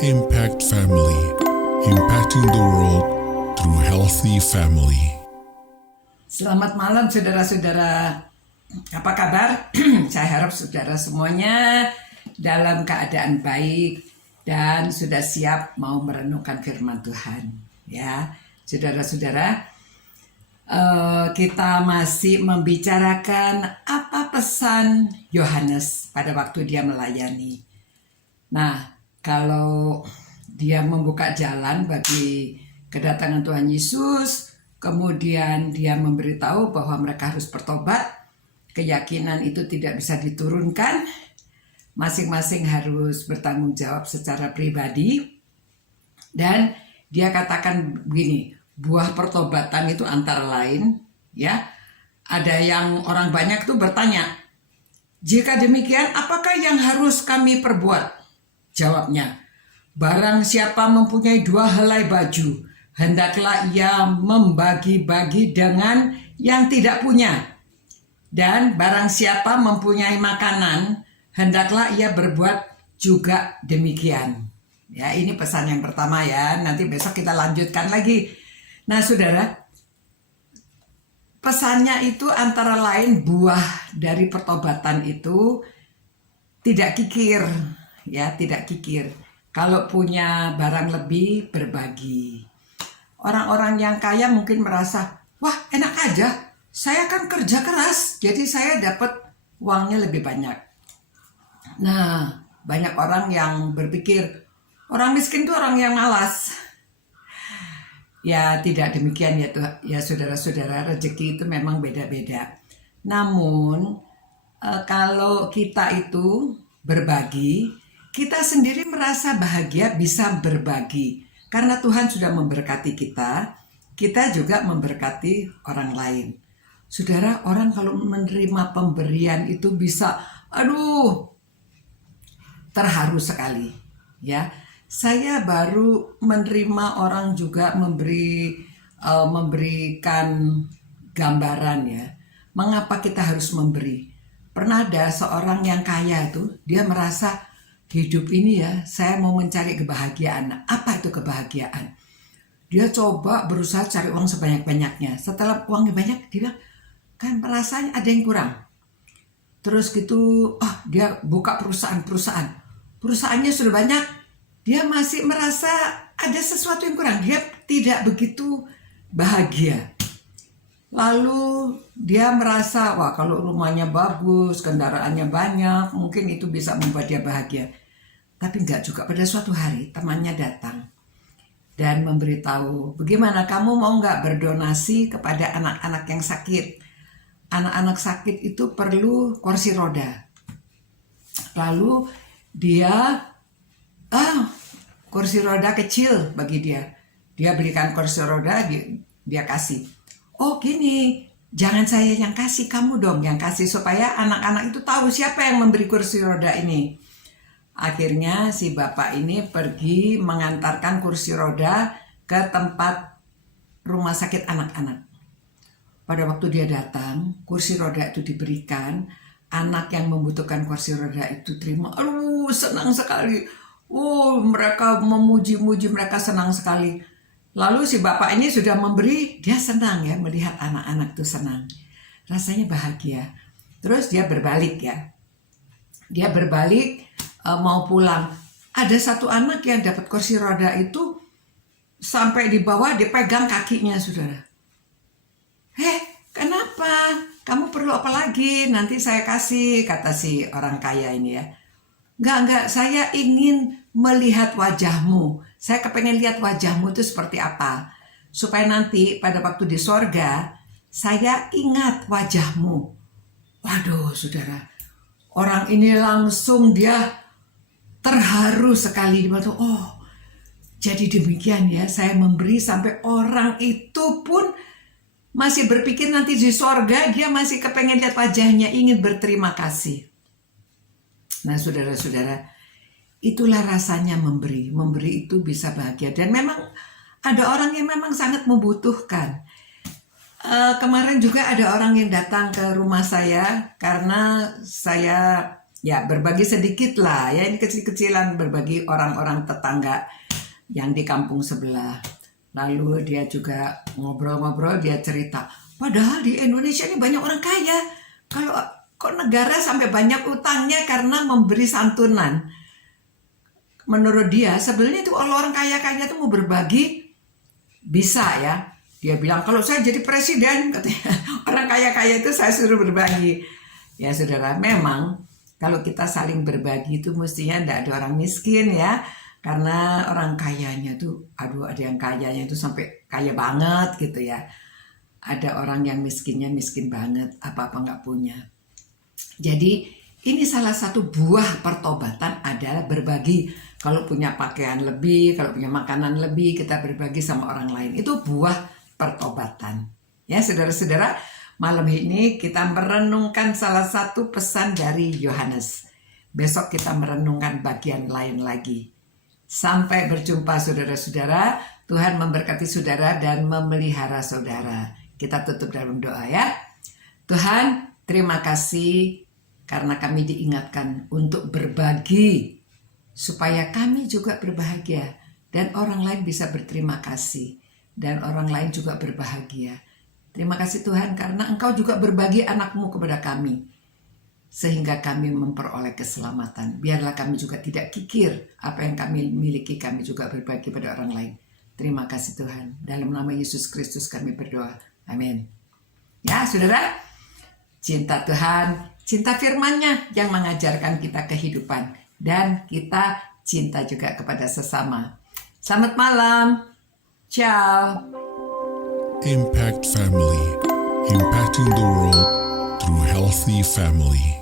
Impact Family, impacting the world through healthy family. Selamat malam saudara-saudara, apa kabar? Saya harap saudara semuanya dalam keadaan baik dan sudah siap mau merenungkan firman Tuhan. Ya, saudara-saudara, kita masih membicarakan apa pesan Yohanes pada waktu dia melayani. Nah, kalau dia membuka jalan bagi kedatangan Tuhan Yesus, kemudian dia memberitahu bahwa mereka harus bertobat, keyakinan itu tidak bisa diturunkan, masing-masing harus bertanggung jawab secara pribadi, dan dia katakan begini, buah pertobatan itu antara lain, ya, ada yang orang banyak tuh bertanya, jika demikian apakah yang harus kami perbuat? Jawabnya, barang siapa mempunyai 2 helai baju, hendaklah ia membagi-bagi dengan yang tidak punya. Dan barang siapa mempunyai makanan, hendaklah ia berbuat juga demikian. Ya, ini pesan yang pertama ya, nanti besok kita lanjutkan lagi. Nah saudara, pesannya itu antara lain buah dari pertobatan itu tidak kikir. Ya, tidak kikir. Kalau punya barang lebih, berbagi. Orang-orang yang kaya mungkin merasa, wah enak aja, saya kan kerja keras, jadi saya dapat uangnya lebih banyak. Nah, banyak orang yang berpikir, orang miskin itu orang yang malas. Ya, tidak demikian ya saudara-saudara, rezeki itu memang beda-beda. Namun, kalau kita itu berbagi, kita sendiri merasa bahagia bisa berbagi. Karena Tuhan sudah memberkati kita, kita juga memberkati orang lain. Saudara, orang kalau menerima pemberian itu bisa, terharu sekali. Ya, saya baru menerima orang juga memberikan gambaran ya. Mengapa kita harus memberi? Pernah ada seorang yang kaya tuh, dia merasa hidup ini ya, saya mau mencari kebahagiaan. Apa itu kebahagiaan? Dia coba berusaha cari uang sebanyak-banyaknya. Setelah uangnya banyak, dia bilang, kan rasanya ada yang kurang. Terus gitu, dia buka perusahaan. Perusahaannya sudah banyak, dia masih merasa ada sesuatu yang kurang. Dia tidak begitu bahagia. Lalu dia merasa, wah kalau rumahnya bagus, kendaraannya banyak, mungkin itu bisa membuat dia bahagia. Tapi enggak juga. Pada suatu hari temannya datang dan memberitahu, bagaimana kamu mau enggak berdonasi kepada anak-anak yang sakit? Anak-anak sakit itu perlu kursi roda. Lalu dia, kursi roda kecil bagi dia. Dia belikan kursi roda, dia kasih. Oh gini, jangan saya yang kasih, kamu dong yang kasih supaya anak-anak itu tahu siapa yang memberi kursi roda ini. Akhirnya si bapak ini pergi mengantarkan kursi roda ke tempat rumah sakit anak-anak. Pada waktu dia datang, kursi roda itu diberikan, anak yang membutuhkan kursi roda itu terima. Senang sekali. Mereka memuji-muji, mereka senang sekali. Lalu si bapak ini sudah memberi, dia senang ya melihat anak-anak itu senang. Rasanya bahagia. Terus dia berbalik ya. Dia berbalik mau pulang. Ada satu anak yang dapat kursi roda itu sampai di bawah dipegang kakinya, saudara. Kenapa? Kamu perlu apa lagi? Nanti saya kasih, kata si orang kaya ini ya. Enggak, saya ingin melihat wajahmu. Saya kepengen lihat wajahmu itu seperti apa. Supaya nanti pada waktu di sorga, saya ingat wajahmu. Waduh, saudara. Orang ini langsung dia terharu sekali. Jadi demikian ya, saya memberi sampai orang itu pun masih berpikir nanti di sorga dia masih kepengen lihat wajahnya, ingin berterima kasih. Nah saudara-saudara, itulah rasanya memberi. Memberi itu bisa bahagia. Dan memang ada orang yang memang sangat membutuhkan. Kemarin juga ada orang yang datang ke rumah saya karena saya Ya, berbagi sedikit lah. Ya, ini kecil-kecilan, berbagi orang-orang tetangga yang di kampung sebelah. Lalu dia juga ngobrol-ngobrol, dia cerita. Padahal di Indonesia ini banyak orang kaya. Kalau kok negara sampai banyak utangnya karena memberi santunan. Menurut dia, sebenarnya itu orang kaya-kaya itu mau berbagi, bisa ya. Dia bilang, kalau saya jadi presiden, katanya, orang kaya-kaya itu saya suruh berbagi. Ya saudara, memang kalau kita saling berbagi itu mestinya tidak ada orang miskin ya. Karena orang kayanya tuh, ada yang kayanya itu sampai kaya banget gitu ya. Ada orang yang miskinnya miskin banget, apa-apa nggak punya. Jadi ini salah satu buah pertobatan adalah berbagi. Kalau punya pakaian lebih, kalau punya makanan lebih, kita berbagi sama orang lain. Itu buah pertobatan. Ya saudara-saudara, malam ini kita merenungkan salah satu pesan dari Yohanes. Besok kita merenungkan bagian lain lagi. Sampai berjumpa saudara-saudara. Tuhan memberkati saudara dan memelihara saudara. Kita tutup dalam doa ya. Tuhan, terima kasih karena kami diingatkan untuk berbagi. Supaya kami juga berbahagia. Dan orang lain bisa berterima kasih. Dan orang lain juga berbahagia. Terima kasih Tuhan karena Engkau juga berbagi anak-Mu kepada kami. Sehingga kami memperoleh keselamatan. Biarlah kami juga tidak kikir. Apa yang kami miliki kami juga berbagi pada orang lain. Terima kasih Tuhan. Dalam nama Yesus Kristus kami berdoa. Amin. Ya saudara. Cinta Tuhan. Cinta firman-Nya yang mengajarkan kita kehidupan. Dan kita cinta juga kepada sesama. Selamat malam. Ciao. Impact Family, impacting the world through healthy family.